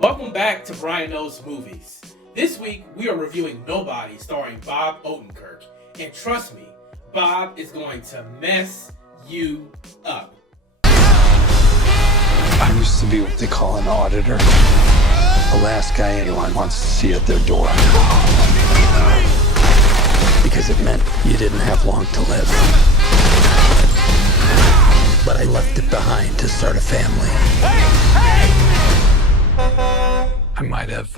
Welcome back to Bryon Knows Movies. This week we are reviewing Nobody starring Bob Odenkirk. And trust me, Bob is going to mess you up. I used to be what they call an auditor. The last guy anyone wants to see at their door. Because it meant you didn't have long to live. But I left it behind to start a family. I might have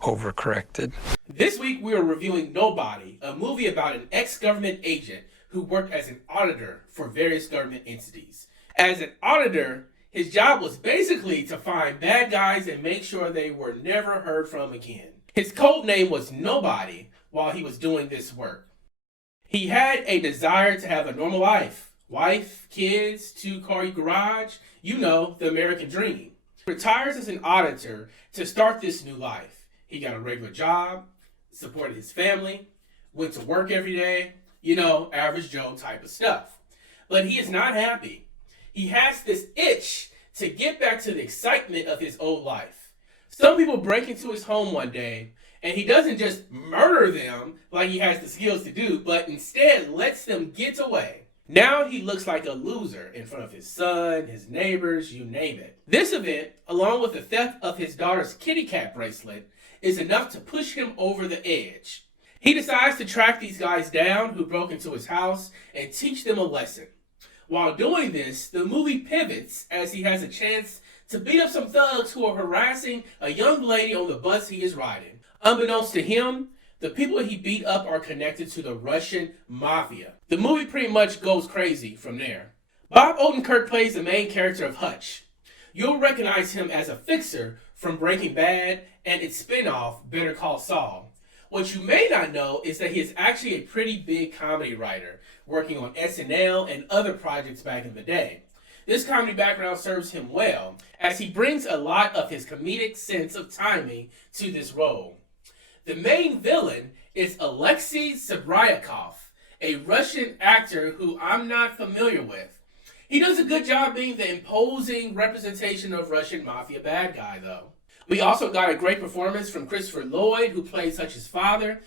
overcorrected. This week we are reviewing Nobody, a movie about an ex-government agent who worked as an auditor for various government entities. As an auditor, his job was basically to find bad guys and make sure they were never heard from again. His code name was Nobody while he was doing this work. He had a desire to have a normal life. Wife, kids, 2-car garage, you know, the American dream. He retires as an auditor to start this new life. He got a regular job, supported his family, went to work every day, you know, average Joe type of stuff. But he is not happy. He has this itch to get back to the excitement of his old life. Some people break into his home one day, and he doesn't just murder them like he has the skills to do, but instead lets them get away. Now he looks like a loser in front of his son, his neighbors, you name it. This event, along with the theft of his daughter's kitty cat bracelet, is enough to push him over the edge. He decides to track these guys down who broke into his house and teach them a lesson. While doing this, the movie pivots as he has a chance to beat up some thugs who are harassing a young lady on the bus he is riding. Unbeknownst to him, the people he beat up are connected to the Russian mafia. The movie pretty much goes crazy from there. Bob Odenkirk plays the main character of Hutch. You'll recognize him as a fixer from Breaking Bad and its spin-off, Better Call Saul. What you may not know is that he is actually a pretty big comedy writer, working on SNL and other projects back in the day. This comedy background serves him well, as he brings a lot of his comedic sense of timing to this role. The main villain is Alexei Sabryakov, a Russian actor who I'm not familiar with. He does a good job being the imposing representation of Russian mafia bad guy, though. We also got a great performance from Christopher Lloyd, who plays Hutch's father.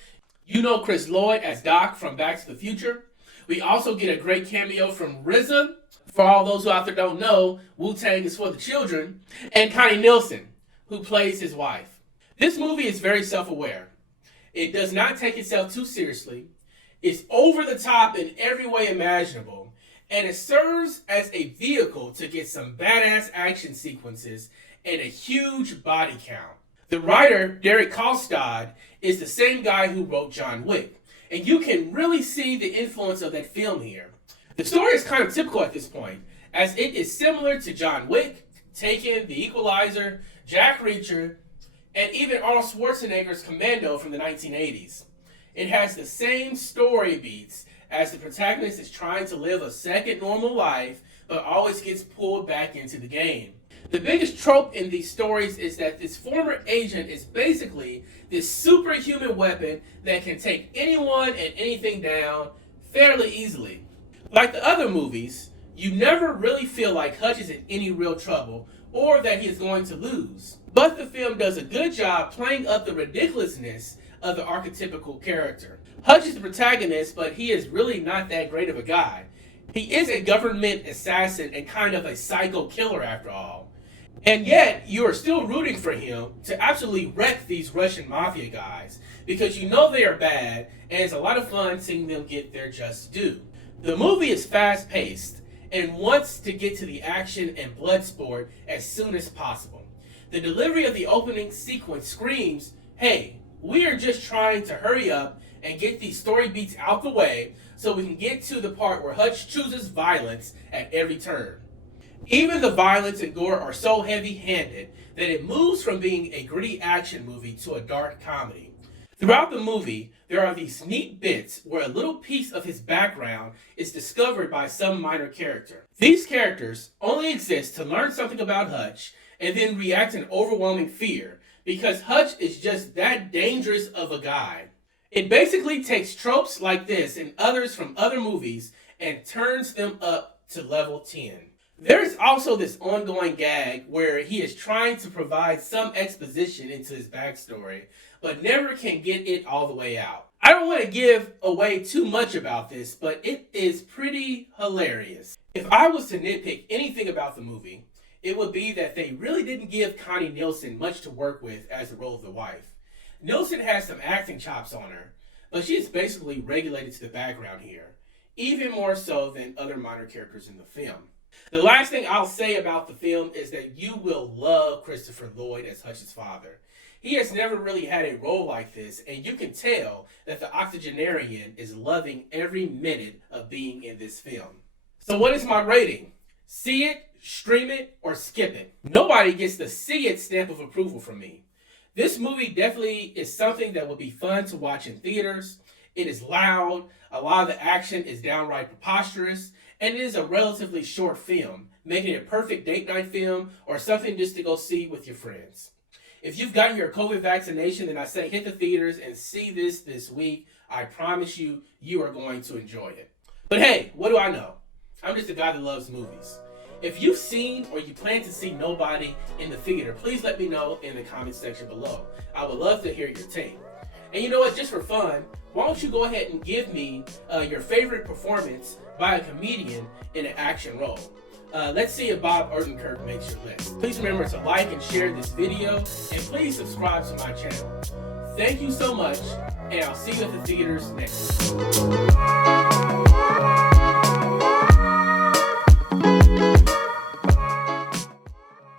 You know Chris Lloyd as Doc from Back to the Future. We also get a great cameo from RZA. For all those who out there don't know, Wu-Tang is for the children. And Connie Nielsen, who plays his wife. This movie is very self-aware. It does not take itself too seriously. It's over the top in every way imaginable. And it serves as a vehicle to get some badass action sequences and a huge body count. The writer, Derek Kolstad, is the same guy who wrote John Wick. And you can really see the influence of that film here. The story is kind of typical at this point, as it is similar to John Wick, Taken, The Equalizer, Jack Reacher, and even Arnold Schwarzenegger's Commando from the 1980s. It has the same story beats as the protagonist is trying to live a second normal life, but always gets pulled back into the game. The biggest trope in these stories is that this former agent is basically this superhuman weapon that can take anyone and anything down fairly easily. Like the other movies, you never really feel like Hutch is in any real trouble or that he is going to lose. But the film does a good job playing up the ridiculousness of the archetypical character. Hutch is the protagonist, but he is really not that great of a guy. He is a government assassin and kind of a psycho killer after all. And yet, you are still rooting for him to absolutely wreck these Russian mafia guys because you know they are bad and it's a lot of fun seeing them get their just due. The movie is fast-paced and wants to get to the action and blood sport as soon as possible. The delivery of the opening sequence screams, hey, we are just trying to hurry up and get these story beats out the way so we can get to the part where Hutch chooses violence at every turn. Even the violence and gore are so heavy-handed that it moves from being a gritty action movie to a dark comedy. Throughout the movie, there are these neat bits where a little piece of his background is discovered by some minor character. These characters only exist to learn something about Hutch and then react in overwhelming fear because Hutch is just that dangerous of a guy. It basically takes tropes like this and others from other movies and turns them up to level 10. There is also this ongoing gag where he is trying to provide some exposition into his backstory, but never can get it all the way out. I don't want to give away too much about this, but it is pretty hilarious. If I was to nitpick anything about the movie, it would be that they really didn't give Connie Nielsen much to work with as the role of the wife. Nielsen has some acting chops on her, but she is basically regulated to the background here, even more so than other minor characters in the film. The last thing I'll say about the film is that you will love Christopher Lloyd as Hutch's father. He has never really had a role like this, and you can tell that the octogenarian is loving every minute of being in this film. So what is my rating? See it, stream it, or skip it. Nobody gets the see it stamp of approval from me. This movie definitely is something that would be fun to watch in theaters. It is loud, a lot of the action is downright preposterous, and it is a relatively short film, making it a perfect date night film or something just to go see with your friends. If you've gotten your COVID vaccination, then I say hit the theaters and see this week. I promise you, you are going to enjoy it. But hey, what do I know? I'm just a guy that loves movies. If you've seen or you plan to see Nobody in the theater, please let me know in the comment section below. I would love to hear your take. And you know what, just for fun, why don't you go ahead and give me your favorite performance by a comedian in an action role. Let's see if Bob Odenkirk makes your list. Please remember to like and share this video, and please subscribe to my channel. Thank you so much, and I'll see you at the theaters next week.